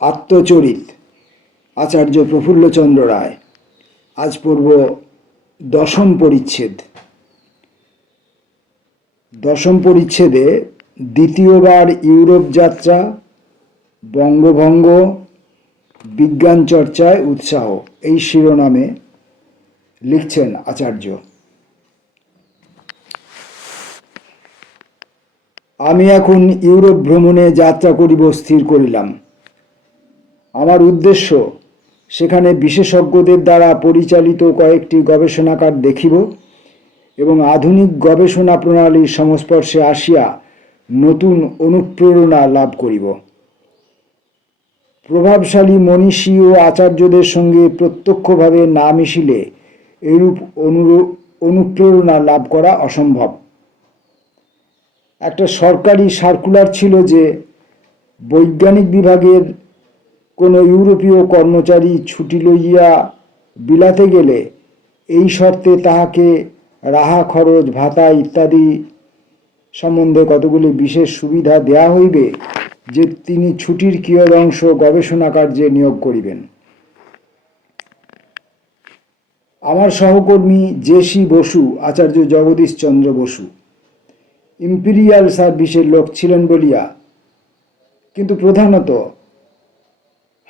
আত্মচরিত আচার্য প্রফুল্লচন্দ্র রায়। আজ পড়ব দশম পরিচ্ছেদ। দশম পরিচ্ছেদে দ্বিতীয়বার ইউরোপ যাত্রা, বঙ্গভঙ্গ, বিজ্ঞান চর্চায় উৎসাহ এই শিরোনামে লিখছেন আচার্য। আমি এখন ইউরোপ ভ্রমণে যাত্রা করিব স্থির করিলাম। আমার উদ্দেশ্য সেখানে বিশেষজ্ঞদের দ্বারা পরিচালিত কয়েকটি গবেষণাগার দেখিব এবং আধুনিক গবেষণা প্রণালীর সংস্পর্শে আসিয়া নতুন অনুপ্রেরণা লাভ করিব। প্রভাবশালী মনীষী ও আচার্যদের সঙ্গে প্রত্যক্ষভাবে না মিশিলে এইরূপ অনুপ্রেরণা লাভ করা অসম্ভব। একটা সরকারি সার্কুলার ছিল যে বৈজ্ঞানিক বিভাগের কোনো ইউরোপীয় কর্মচারী ছুটি লইয়া বিলাতে গেলে এই শর্তে তাহাকে রাহা খরচ ভাতা ইত্যাদি সম্বন্ধে কতগুলি বিশেষ সুবিধা দেয়া হইবে যে তিনি ছুটির কিয়দংশ গবেষণা কার্যে নিয়োগ করিবেন। আমার সহকর্মী জে.সি. বসু, আচার্য জগদীশচন্দ্র বসু, ইম্পিরিয়াল সার্ভিসের লোক ছিলেন বলিয়া, কিন্তু প্রধানত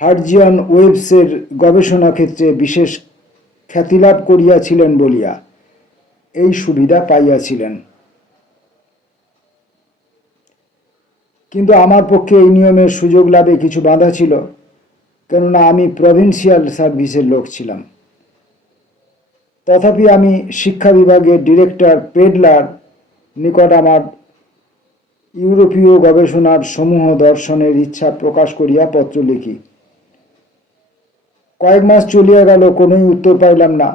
হার্জিয়ান ওয়েবসের গবেষণা ক্ষেত্রে বিশেষ খ্যাতিলাভ করিয়াছিলেন বলিয়া এই সুবিধা পাইয়াছিলেন। কিন্তু আমার পক্ষে এই নিয়মের সুযোগ লাভে কিছু বাধা ছিল, কেননা আমি প্রভিন্সিয়াল সার্ভিসের লোক ছিলাম। তথাপি আমি শিক্ষা বিভাগের ডিরেক্টর পেডলার নিকট আমার ইউরোপীয় গবেষণার সমূহ দর্শনের ইচ্ছা প্রকাশ করিয়া পত্র লিখি। কয়েক মাস চলিয়া গেল, কোনোই উত্তর পাইলাম না।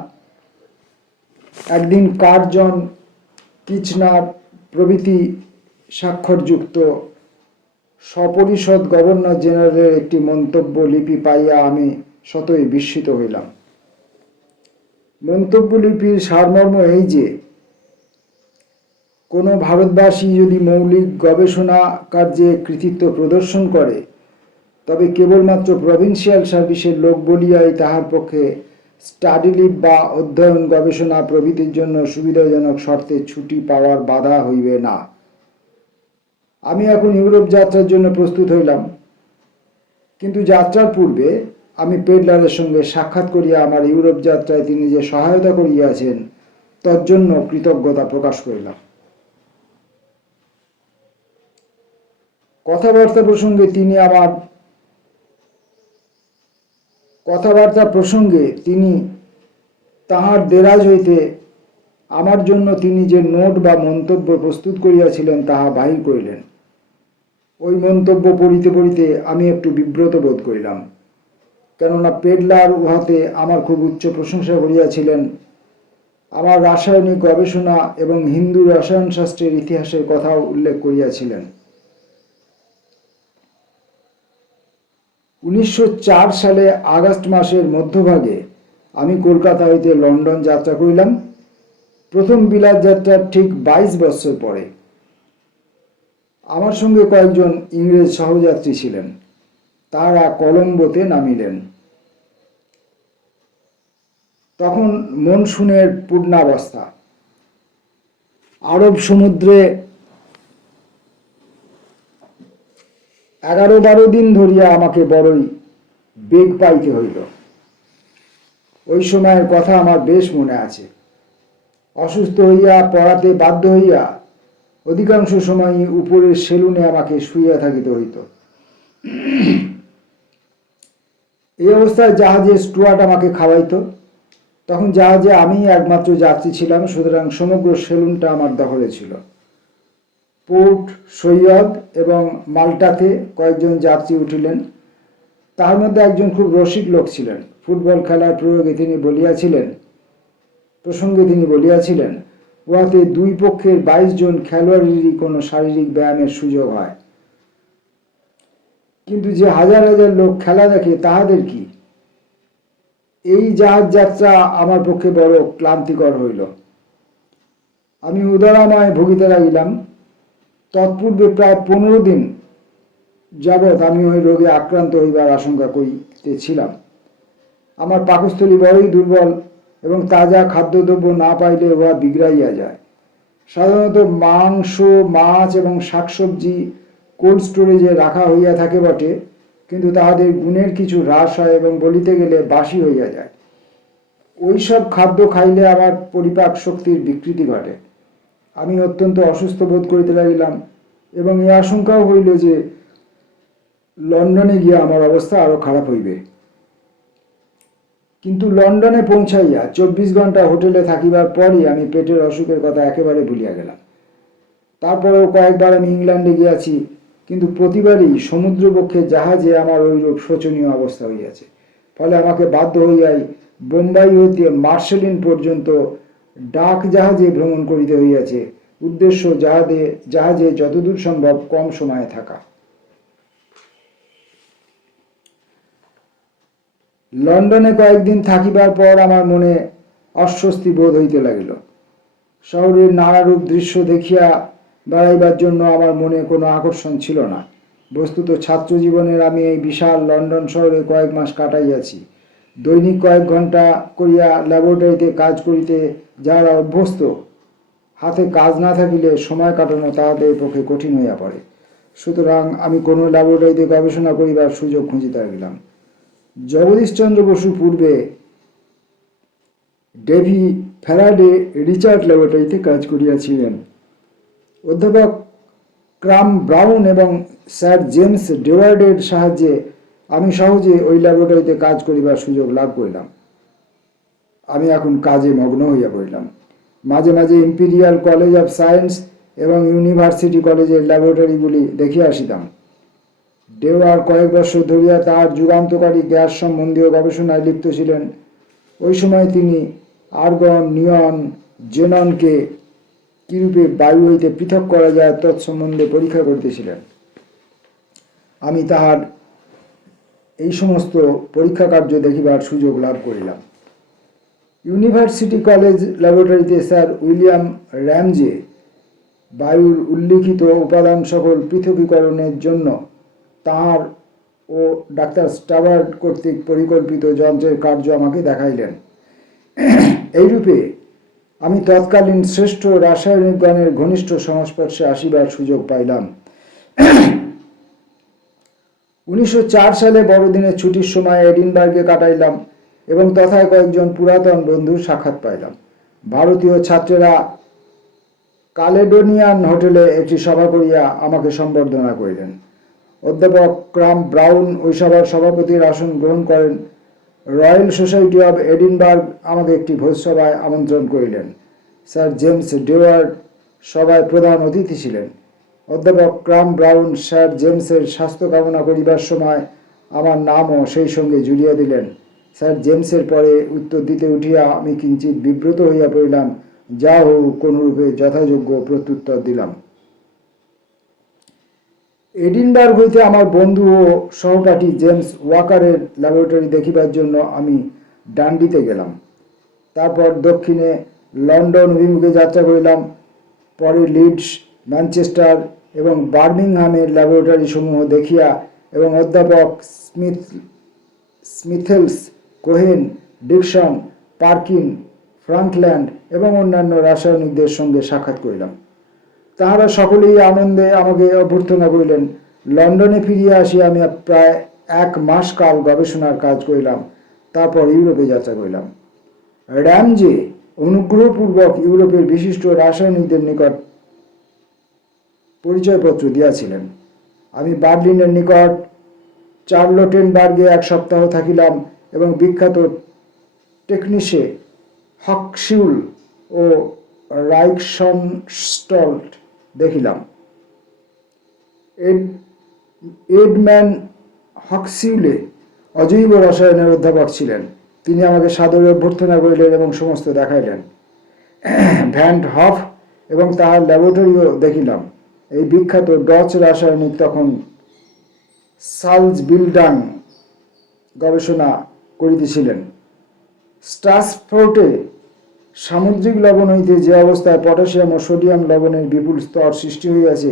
একদিন কার্জন, কিচনার প্রভৃতি স্বাক্ষরযুক্ত সপরিষদ গভর্নর জেনারেলের একটি মন্তব্য লিপি পাইয়া আমি স্বতই বিস্মিত হইলাম। মন্তব্য লিপির সারমর্ম এই যে, কোনো ভারতবাসী যদি মৌলিক গবেষণা কার্যে কৃতিত্ব প্রদর্শন করে, তবে কেবলমাত্র প্রভিন্সিয়াল সার্ভিসের লোক বলিয়াই তাহার পক্ষে স্টাডি লিভ বা অধ্যয়ন, গবেষণা প্রভৃতির জন্য সুবিধাজনক শর্তে ছুটি পাওয়ার বাধা হইবে না। আমি এখন ইউরোপ যাত্রার জন্য প্রস্তুত হইলাম, কিন্তু যাত্রার পূর্বে আমি পেডলারের সঙ্গে সাক্ষাৎ করিয়া আমার ইউরোপ যাত্রায় তিনি যে সহায়তা করিয়াছেন তজ্জন্য কৃতজ্ঞতা প্রকাশ করিলাম। কথাবার্তা প্রসঙ্গে তিনি তাহার দেরাজ হইতে আমার জন্য তিনি যে নোট বা মন্তব্য প্রস্তুত করিয়াছিলেন তাহা বাহির করিলেন। ওই মন্তব্য পড়িতে পড়িতে আমি একটু বিব্রত বোধ করিলাম, কেননা পেডলার উহাতে আমার খুব উচ্চ প্রশংসা করিয়াছিলেন। আমার রাসায়নিক গবেষণা এবং হিন্দু রসায়ন শাস্ত্রের ইতিহাসের কথাও উল্লেখ করিয়াছিলেন। 1904 সালে আগস্ট মাসের মধ্যভাগে আমি কলকাতা হইতে লন্ডন যাত্রা করিলাম। প্রথম বিলাত যাত্রার ঠিক 22 বৎসর পরে। আমার সঙ্গে কয়েকজন ইংরেজ সহযাত্রী ছিলেন। তারা কলম্বোতে নামিলেন। তখন মনসুনের পূর্ণাবস্থা। আরব সমুদ্রে 11-12 দিন ধরিয়া আমাকে বড়ই বেগ পাইতে হইল। ওই সময়ের কথা আমার বেশ মনে আছে। অসুস্থ হইয়া পড়াতে বাধ্য হইয়া অধিকাংশ সময়ই উপরের সেলুনে আমাকে শুইয়া থাকিতে হইত। এই অবস্থায় জাহাজে স্টুয়ার্ড আমাকে খাওয়াইত। তখন জাহাজে আমি একমাত্র যাত্রী ছিলাম, সুতরাং সমগ্র সেলুনটা আমার দখলে ছিল। পোর্ট সৈয়দ এবং মাল্টাতে কয়েকজন যাত্রী উঠিলেন। তার মধ্যে একজন খুব রসিক লোক ছিলেন। ফুটবল খেলার প্রসঙ্গে তিনি বলিয়াছিলেন উহাতে দুই পক্ষের 22 জন খেলোয়াড়েরই কোনো শারীরিক ব্যায়ামের সুযোগ হয়, কিন্তু যে হাজার হাজার লোক খেলা দেখে তাহাদের কি? এই জাহাজ যাত্রা আমার পক্ষে বড় ক্লান্তিকর হইল। আমি উদরাময় ভুগিতে লাগিলাম। তৎপূর্বে প্রায় 15 দিন যাবৎ আমি ওই রোগে আক্রান্ত হইবার আশঙ্কা করিতেছিলাম। আমার পাকস্থলী বড়ই দুর্বল এবং তাজা খাদ্যদ্রব্য না পাইলে উহা বিগড়াইয়া যায়। সাধারণত মাংস, মাছ এবং শাকসবজি কোল্ড স্টোরেজে রাখা হইয়া থাকে বটে, কিন্তু তাহাদের গুণের কিছু হ্রাস হয় এবং বলিতে গেলে বাসি হইয়া যায়। ওইসব খাদ্য খাইলে আমার পরিপাক শক্তির বিকৃতি ঘটে। আমি অত্যন্ত অসুস্থ বোধ করিতে লাগিলাম এবং এই আশঙ্কাও হইল যে লন্ডনে গিয়া আমার অবস্থা আরো খারাপ হইবে। কিন্তু লন্ডনে পৌঁছাইয়া 24 ঘন্টা হোটেলে থাকিবার পরই আমি পেটের অসুখের কথা একেবারে ভুলিয়া গেলাম। তারপরেও কয়েকবার আমি ইংল্যান্ডে গিয়াছি, কিন্তু প্রতিবারই সমুদ্রবক্ষে জাহাজে আমার ওইরূপ শোচনীয় অবস্থা হইয়াছে। ফলে আমাকে বাধ্য হইয়াই বোম্বাই হইতে মার্শেলিন পর্যন্ত ডাক জাহাজে ভ্রমণ করিতে হইয়াছে, উদ্দেশ্য জাহাজে যতদূর সম্ভব কম সময়ে থাকা। লন্ডনে কয়েকদিন থাকিবার পর আমার মনে অস্বস্তি বোধ হইতে লাগিল। শহরের নানারূপ দৃশ্য দেখিয়া বেড়াইবার জন্য আমার মনে কোনো আকর্ষণ ছিল না। বস্তুত ছাত্র জীবনের আমি এই বিশাল লন্ডন শহরে কয়েক মাস কাটাইয়াছি। দৈনিক কয়েক ঘন্টা করিয়া ল্যাবরেটরিতে কাজ করিতে যারা অভ্যস্ত, হাতে কাজ না থাকিলে সময় কাটানো তাহাদের পক্ষে কঠিন হইয়া পড়ে। সুতরাং আমি কোনো ল্যাবরেটরিতে গবেষণা করিবার সুযোগ খুঁজিতে লাগিলাম। জগদীশচন্দ্র বসু পূর্বে ডেভি ফ্যারাডে রিচার্ড ল্যাবরেটরিতে কাজ করিয়াছিলেন। অধ্যাপক ক্রাম ব্রাউন এবং স্যার জেমস ডেওয়ার্ডের সাহায্যে আমি সহজে ওই ল্যাবরেটরিতে কাজ করিবার সুযোগ লাভ করিলাম। আমি এখন কাজে মগ্ন হইয়া পড়িলাম। মাঝে মাঝে ইম্পিরিয়াল কলেজ অফ সায়েন্স এবং ইউনিভার্সিটি কলেজের ল্যাবরেটরিগুলি দেখিয়া আসিতাম। ডেওয়ার কয়েক বছর ধরিয়া তাহার যুগান্তকারী গ্যাস সম্বন্ধীয় গবেষণায় লিপ্ত ছিলেন। ওই সময় তিনি আর্গন, নিয়ন, জেননকে কিরূপে বায়ু হইতে পৃথক করা যায় তৎসম্বন্ধে পরীক্ষা করিতেছিলেন। আমি তাহার এই সমস্ত পরীক্ষা কার্য দেখিবার সুযোগ লাভ করিলাম। ইউনিভার্সিটি কলেজ ল্যাবরেটরিতে স্যার উইলিয়াম র্যামজে বায়ুর উল্লিখিত উপাদান সকল পৃথকীকরণের জন্য তাহার ও ডাক্তার স্টাবার্ট কর্তৃক পরিকল্পিত যন্ত্রের কার্য আমাকে দেখাইলেন। এইরূপে আমি তৎকালীন শ্রেষ্ঠ রাসায়নিকগণের ঘনিষ্ঠ সংস্পর্শে আসিবার সুযোগ পাইলাম। 1904 সালে বড়দিনের ছুটির সময় এডিনবার্গে কাটাইলাম এবং তথায় কয়েকজন পুরাতন বন্ধুর সাক্ষাৎ পাইলাম। ভারতীয় ছাত্রেরা কালেডোনিয়ান হোটেলে একটি সভা করিয়া আমাকে সম্বর্ধনা করিলেন। অধ্যাপক ক্রাম ব্রাউন ওই সভার সভাপতির আসন গ্রহণ করেন। রয়্যাল সোসাইটি অব এডিনবার্গ আমাকে একটি ভোজসভায় আমন্ত্রণ করিলেন। স্যার জেমস ডেওয়ার্ড সভায় প্রধান অতিথি ছিলেন। অধ্যাপক ক্রাম ব্রাউন স্যার জেমসের স্বাস্থ্য কামনা করিবার সময় আমার নামও সেই সঙ্গে জুড়িয়া দিলেন। স্যার জেমসের পরে উত্তর দিতে উঠিয়া আমি কিঞ্চিত বিব্রত হইয়া পড়িলাম। যা হোক, কোনরূপে যথাযোগ্য প্রত্যুত্তর দিলাম। এডিনবার্গ হইতে আমার বন্ধু ও সহপাঠী জেমস ওয়াকারের ল্যাবরেটরি দেখিবার জন্য আমি ডান্ডিতে গেলাম। তারপর দক্ষিণে লন্ডন অভিমুখে যাত্রা করিলাম। পরে লিডস, ম্যানচেস্টার এবং বার্মিংহামের ল্যাবরেটরি সমূহ দেখিয়া এবং অধ্যাপক স্মিথেলস, কোহেন, ডিকসন, পার্কিন, ফ্রাঙ্কল্যান্ড এবং অন্যান্য রাসায়নিকদের সঙ্গে সাক্ষাৎ করিলাম। তাহারা সকলেই আনন্দে আমাকে অভ্যর্থনা করিলেন। লন্ডনে ফিরিয়া আসিয়া আমি প্রায় 1 মাস কাল গবেষণার কাজ করিলাম। তারপর ইউরোপে যাত্রা করিলাম। র্যামজে অনুগ্রহপূর্বক ইউরোপের বিশিষ্ট রাসায়নিকদের নিকট পরিচয়পত্র দিয়াছিলেন। আমি বার্লিনের নিকট চার্লটেনবার্গে 1 সপ্তাহ থাকিলাম এবং বিখ্যাত টেকনিশে হকসিউল ও রাইকসনস্টল্ট দেখিলাম। এডম্যান হকসিউলে অজৈব রসায়নের অধ্যাপক ছিলেন। তিনি আমাকে সাদরে অভ্যর্থনা করিলেন এবং সমস্ত দেখাইলেন। ভ্যান হফ এবং তাহার ল্যাবরেটরিও দেখিলাম। এই বিখ্যাত ডচ রাসায়নিক তখন সালজবিল্ডাং গবেষণা করিতেছিলেন। স্ট্রাসফোর্টে সামুদ্রিক লবণ হইতে যে অবস্থায় পটাশিয়াম ও সোডিয়াম লবণের বিপুল স্তর সৃষ্টি হইয়াছে,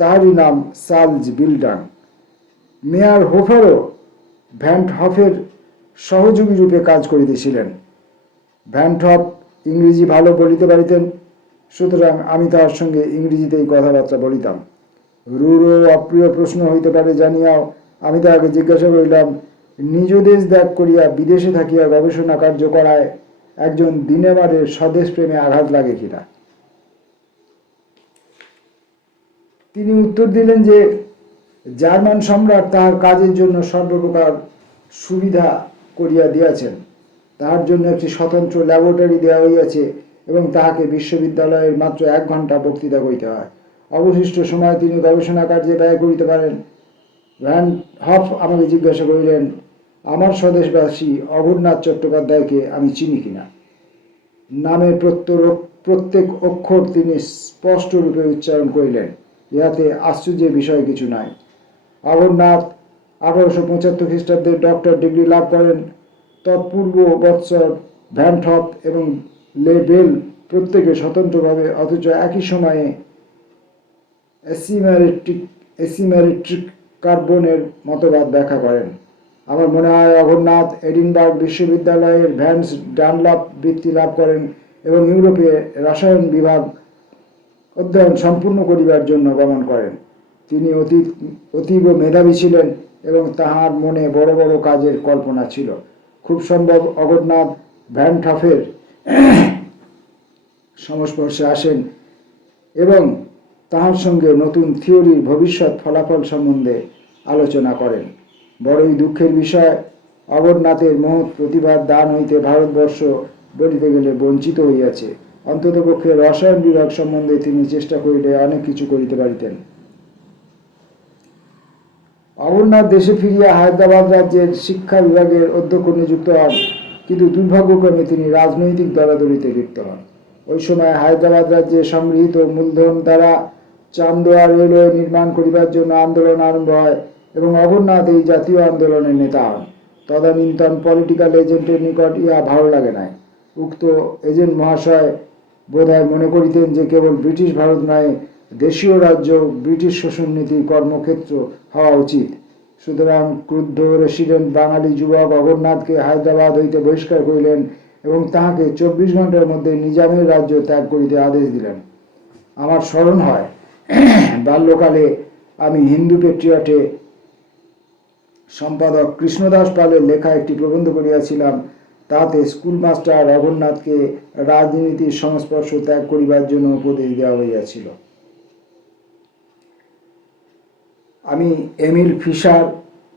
তাহারই নাম সালজবিল্ডাং। মেয়ার হোফারও ভ্যান হফের সহযোগী রূপে কাজ করিতেছিলেন। ভ্যান হফ ইংরেজি ভালো বলিতে পারিতেন, সুতরাং আমি তাহার সঙ্গে ইংরেজিতেই কথাবার্তা বলিতাম। রূঢ় ও অপ্রিয় প্রশ্ন হইতে পারে জানিয়াও আমি তাহাকে জিজ্ঞাসা করিলাম, নিজ দেশ ত্যাগ করিয়া বিদেশে থাকিয়া গবেষণা কার্য করায় একজন দিনেবারের স্বদেশ প্রেমে আঘাত লাগে কিনা। তিনি উত্তর দিলেন যে জার্মান সম্রাট তাহার কাজের জন্য সর্বপ্রকার সুবিধা করিয়া দিয়াছেন। তাহার জন্য একটি স্বতন্ত্র ল্যাবরেটরি দেওয়া হইয়াছে এবং তাহাকে বিশ্ববিদ্যালয়ের মাত্র 1 ঘণ্টা বক্তৃতা করিতে হয়। অবশিষ্ট সময় তিনি গবেষণা কার্যে ব্যয় করিতে পারেন। ভ্যান হফ আমাকে জিজ্ঞাসা করিলেন, আমার স্বদেশবাসী অঘোরনাথ চট্টোপাধ্যায়কে আমি চিনি কিনা। নামের প্রত্যেক অক্ষর তিনি স্পষ্টরূপে উচ্চারণ করিলেন। ইহাতে আশ্চর্যের বিষয় কিছু নাই। অঘোরনাথ 1875 খ্রিস্টাব্দে ডক্টর ডিগ্রি লাভ করেন। তৎপূর্ব বৎসর ভ্যান হফ এবং লে বেল প্রত্যেকে স্বতন্ত্রভাবে অথচ একই সময়ে অ্যাসিমেট্রিক কার্বনের মতবাদ ব্যাখ্যা করেন। আমার মনে হয় অঘোরনাথ এডিনবার্গ বিশ্ববিদ্যালয়ের ভ্যান্স ডানলপ বৃত্তি লাভ করেন এবং ইউরোপে রসায়ন বিভাগ অধ্যয়ন সম্পূর্ণ করিবার জন্য গমন করেন। তিনি অতীব মেধাবী ছিলেন এবং তাহার মনে বড় বড় কাজের কল্পনা ছিল। খুব সম্ভব অঘোরনাথ ভ্যান হফের সংস্পর্শে আসেন এবং তাহার সঙ্গে নতুন থিওরির ভবিষ্যৎ ফলাফল সম্বন্ধে আলোচনা করেন। বড়ই দুঃখের বিষয়, অঘোরনাথের মহৎ প্রতিভার দান হইতে ভারতবর্ষ বলিতে গেলে বঞ্চিত হইয়াছে। অন্ততপক্ষে রসায়ন বিভাগ সম্বন্ধে তিনি চেষ্টা করিলে অনেক কিছু করিতে পারিতেন। অঘোরনাথ দেশে ফিরিয়া হায়দ্রাবাদ রাজ্যের শিক্ষা বিভাগের অধ্যক্ষ নিযুক্ত হন, কিন্তু দুর্ভাগ্যক্রমে তিনি রাজনৈতিক দরাদরিতে লিপ্ত হন। ওই সময় হায়দ্রাবাদ রাজ্যে সংগৃহীত মূলধন দ্বারা চান্দোয়া রেলওয়ে নির্মাণ করিবার জন্য আন্দোলন আরম্ভ হয় এবং অঘোরনাথ এই জাতীয় আন্দোলনের নেতা হন। তদানীন্তন পলিটিক্যাল এজেন্টের নিকট ইহা ভালো লাগে নাই। উক্ত এজেন্ট মহাশয় বোধহয় মনে করিতেন যে কেবল ব্রিটিশ ভারত নয়, দেশীয় রাজ্য ব্রিটিশ শোষণ নীতির কর্মক্ষেত্র হওয়া উচিত। সুতরাং ক্রুদ্ধ রেসিডেন্ট বাঙালি যুবক অঘোরনাথকে হায়দ্রাবাদ হইতে বহিষ্কার করিলেন এবং তাহাকে 24 ঘণ্টার মধ্যে নিজামের রাজ্য ত্যাগ করিতে আদেশ দিলেন। আমার স্মরণ হয়, বাল্যকালে আমি হিন্দু পেট্রিয়টে সম্পাদক কৃষ্ণদাস পালের লেখা একটি প্রবন্ধ করিয়াছিলাম। তাহাতে স্কুল মাস্টার অঘোরনাথকে রাজনীতির সংস্পর্শ ত্যাগ করিবার জন্য উপদেশ দেওয়া হইয়াছিল। আমি এমিল ফিশার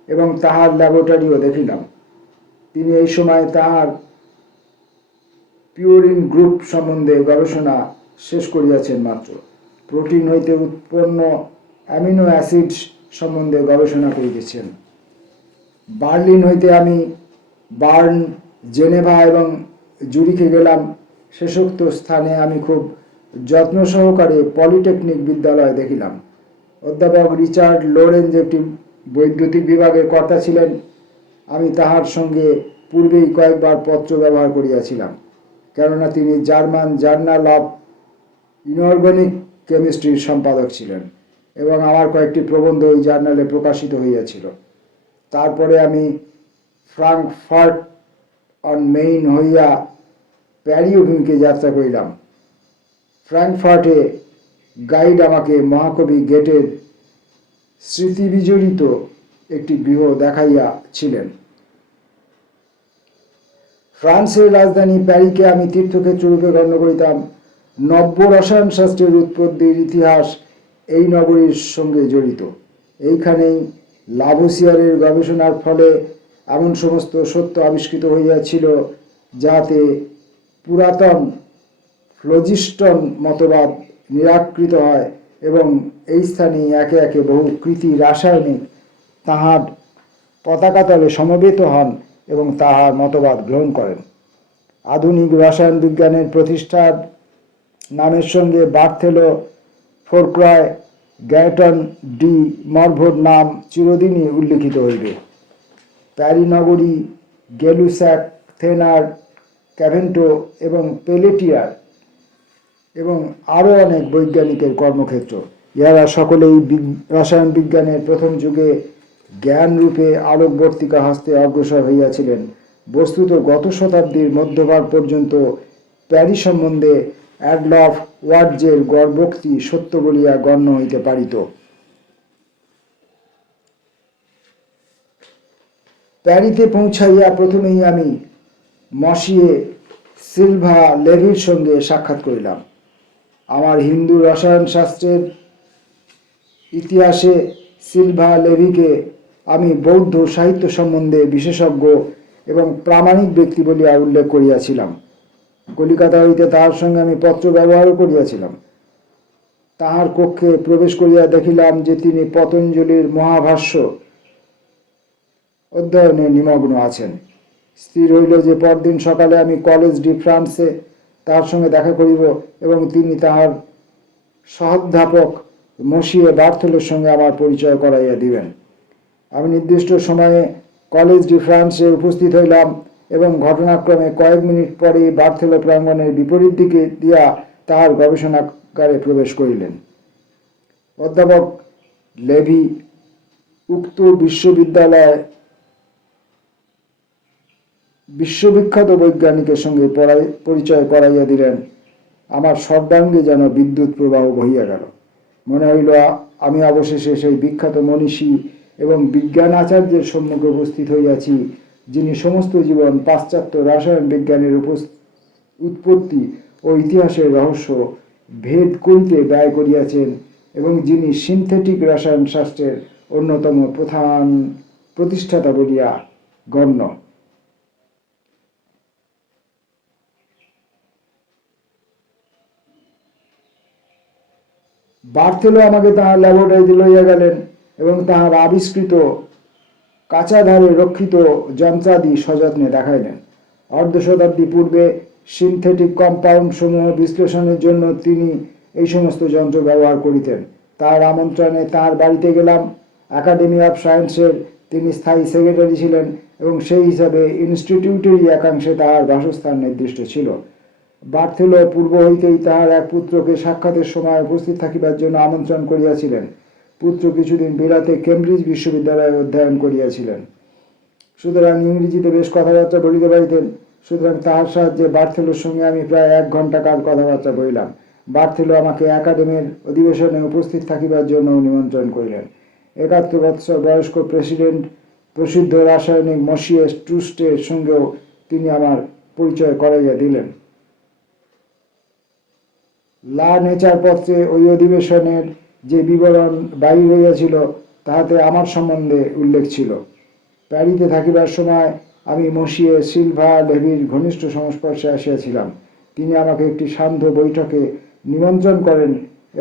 এবং তাহার ল্যাবরেটরিও দেখিলাম। তিনি এই সময় তাহার পিউরিন গ্রুপ সম্বন্ধে গবেষণা শেষ করিয়াছেন মাত্র। প্রোটিন হইতে উৎপন্ন অ্যামিনো অ্যাসিড সম্বন্ধে গবেষণা করিতেছেন। বার্লিন হইতে আমি বার্ন, জেনেভা এবং জুরিখে গেলাম। শেষোক্ত স্থানে আমি খুব যত্ন সহকারে পলিটেকনিক বিদ্যালয় দেখিলাম। অধ্যাপক রিচার্ড লোরেন্স একটি বৈদ্যুতিক বিভাগের কর্তা ছিলেন। আমি তাহার সঙ্গে পূর্বেই কয়েকবার পত্র ব্যবহার করিয়াছিলাম, কেননা তিনি জার্মান জার্নাল অফ ইনঅর্গানিক কেমিস্ট্রির সম্পাদক ছিলেন এবং আমার কয়েকটি প্রবন্ধ ওই জার্নালে প্রকাশিত হইয়াছিল। তারপরে আমি ফ্রাঙ্কফার্ট অন মেইন হইয়া প্যারি অভিমুখে যাত্রা করিলাম। ফ্রাঙ্কফার্টে গাইড আমাকে মহাকবি গেটের স্মৃতিবিজড়িত একটি গৃহ দেখাইয়াছিলেন। ফ্রান্সের রাজধানী প্যারিকে আমি তীর্থক্ষেত্ররূপে গণ্য করিতাম। নব্য রসায়ন শাস্ত্রের উৎপত্তির ইতিহাস এই নগরীর সঙ্গে জড়িত। এইখানেই লাভোসিয়ারের গবেষণার ফলে এমন সমস্ত সত্য আবিষ্কৃত হইয়াছিল যাহাতে পুরাতন ফ্লোজিস্টন মতবাদ নিরাকৃত হয় এবং এই স্থানেই একে একে বহু কৃতি রাসায়নিক তাহার পতাকাতলে সমবেত হন এবং তাহার মতবাদ গ্রহণ করেন। আধুনিক রসায়ন বিজ্ঞানের প্রতিষ্ঠার নামের সঙ্গে বার্থেলো ফোরক্রয়, গ্যাটন ডি মরভোর নাম চিরদিনই উল্লিখিত হইবে। প্যারি নগরী, গেলুস্যাক, থেনার, ক্যাভেন্টো এবং পেলেটিয়ার এবং আরও অনেক বৈজ্ঞানিকের কর্মক্ষেত্র। ইহারা সকলেই রসায়ন বিজ্ঞানের প্রথম যুগে জ্ঞানরূপে আলোকবর্তিকা হস্তে অগ্রসর হইয়াছিলেন। বস্তুত গত শতাব্দীর মধ্যভাগ পর্যন্ত প্যারি সম্বন্ধে অ্যাডলফ ওয়ার্জের গর্বোক্তি সত্য বলিয়া গণ্য হইতে পারিত। প্যারিতে পৌঁছাইয়া প্রথমেই আমি মসিয়ে সিলভা লেভির সঙ্গে সাক্ষাৎ করিলাম। আমার হিন্দু রসায়নশাস্ত্রের ইতিহাসে সিলভা লেভিকে আমি বৌদ্ধ সাহিত্য সম্বন্ধে বিশেষজ্ঞ এবং প্রামাণিক ব্যক্তি বলিয়া উল্লেখ করিয়াছিলাম। কলিকাতা হইতে তাহার সঙ্গে আমি পত্র ব্যবহারও করিয়াছিলাম। তাহার কক্ষে প্রবেশ করিয়া দেখিলাম যে তিনি পতঞ্জলির মহাভাষ্য অধ্যয়নে নিমগ্ন আছেন। স্থির হইল যে পরদিন সকালে আমি কলেজ ডি ফ্রান্সে তাহার সঙ্গে দেখা করিব এবং তিনি তাহার সহাধ্যাপক মসিয়ে বার্থেলের সঙ্গে আমার পরিচয় করাইয়া দিবেন। আমি নির্দিষ্ট সময়ে কলেজ ডি ফ্রান্সে উপস্থিত হইলাম এবং ঘটনাক্রমে কয়েক মিনিট পরে বার্থেলো প্রাঙ্গণের বিপরীত দিকে দিয়া তাহার গবেষণাগারে প্রবেশ করিলেন। অধ্যাপক লেভি উক্ত বিশ্ববিদ্যালয়ে বিশ্ববিখ্যাত বৈজ্ঞানিকের সঙ্গে পরিচয় করাইয়া দিলেন। আমার সর্বাঙ্গে যেন বিদ্যুৎ প্রবাহ বহিয়া গেল। মনে হইল আমি অবশেষে সেই বিখ্যাত মনীষী এবং বিজ্ঞান আচার্যের সম্মুখে উপস্থিত হইয়াছি, যিনি সমস্ত জীবন পাশ্চাত্য রসায়ন বিজ্ঞানের উৎপত্তি ও ইতিহাসের রহস্য ভেদ করিতে ব্যয় করিয়াছেন এবং যিনি সিনথেটিক রসায়ন শাস্ত্রের অন্যতম প্রধান প্রতিষ্ঠাতা বলিয়া গণ্য। বার্থেলো আমাকে তাহার ল্যাবরেটরিতে লইয়া গেলেন এবং তাহার আবিষ্কৃত কাঁচাধারে রক্ষিত যন্ত্রাদি সযত্নে দেখাইলেন। অর্ধ শতাব্দী পূর্বে সিনথেটিক কম্পাউন্ড সমূহ বিশ্লেষণের জন্য তিনি এই সমস্ত যন্ত্র ব্যবহার করিতেন। তার আমন্ত্রণে তাঁর বাড়িতে গেলাম। একাডেমি অফ সায়েন্সের তিনি স্থায়ী সেক্রেটারি ছিলেন এবং সেই হিসাবে ইনস্টিটিউটেরই একাংশে তাহার বাসস্থান নির্দিষ্ট ছিল। বার্থেলো পূর্ব হইতেই তাহার এক পুত্রকে সাক্ষাতের সময় উপস্থিত থাকিবার জন্য আমন্ত্রণ করিয়াছিলেন। পুত্র কিছুদিন বিলাতে কেমব্রিজ বিশ্ববিদ্যালয়ে অধ্যয়ন করিয়াছিলেন, সুতরাং ইংরেজিতে বেশ কথাবার্তা বলিতে পারিতেন। সুতরাং তাহার সাহায্যে বার্থেলোর সঙ্গে আমি প্রায় 1 ঘণ্টা কাল কথাবার্তা বলিলাম। বার্থেলো আমাকে একাডেমির অধিবেশনে উপস্থিত থাকিবার জন্য নিমন্ত্রণ করিলেন। 71 বৎসর বয়স্ক প্রেসিডেন্ট প্রসিদ্ধ রাসায়নিক মসিয়ে ট্রুস্টের সঙ্গেও তিনি আমার পরিচয় করাইয়া দিলেন। লা নেচার পত্রে ওই অধিবেশনের যে বিবরণ বাহির হইয়াছিল তাহাতে আমার সম্বন্ধে উল্লেখ ছিল। প্যারিতে থাকিবার সময় আমি মসিয়ে সিলভা লেভির ঘনিষ্ঠ সংস্পর্শে আসিয়াছিলাম। তিনি আমাকে একটি সান্ধ্য বৈঠকে নিমন্ত্রণ করেন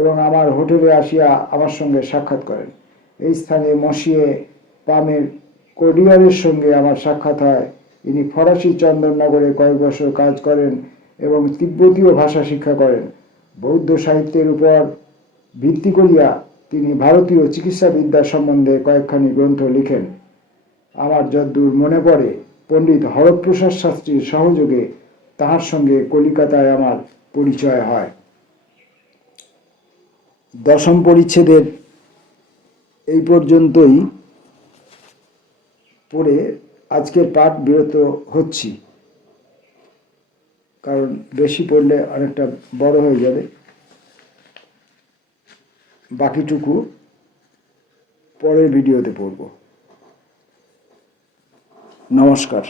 এবং আমার হোটেলে আসিয়া আমার সঙ্গে সাক্ষাৎ করেন। এই স্থানে মসিয়ে পামের কোডিয়ারের সঙ্গে আমার সাক্ষাৎ হয়। ইনি ফরাসি চন্দননগরে কয়েক বছর কাজ করেন এবং তিব্বতীয় ভাষা শিক্ষা করেন। বৌদ্ধ সাহিত্যের উপর ভিত্তি করিয়া তিনি ভারতীয় চিকিৎসাবিদ্যা সম্বন্ধে কয়েকখানি গ্রন্থ লিখেন। আমার যদ্দূর মনে পড়ে পণ্ডিত হরপ্রসাদ শাস্ত্রীর সহযোগে তাহার সঙ্গে কলিকাতায় আমার পরিচয় হয়। 10ম পরিচ্ছেদের এই পর্যন্তই পড়ে আজকের পাঠ বিরত হচ্ছি, কারণ বেশি পড়লে অনেকটা বড় হয়ে যাবে। বাকিটুকু পরের ভিডিওতে পড়ব। নমস্কার।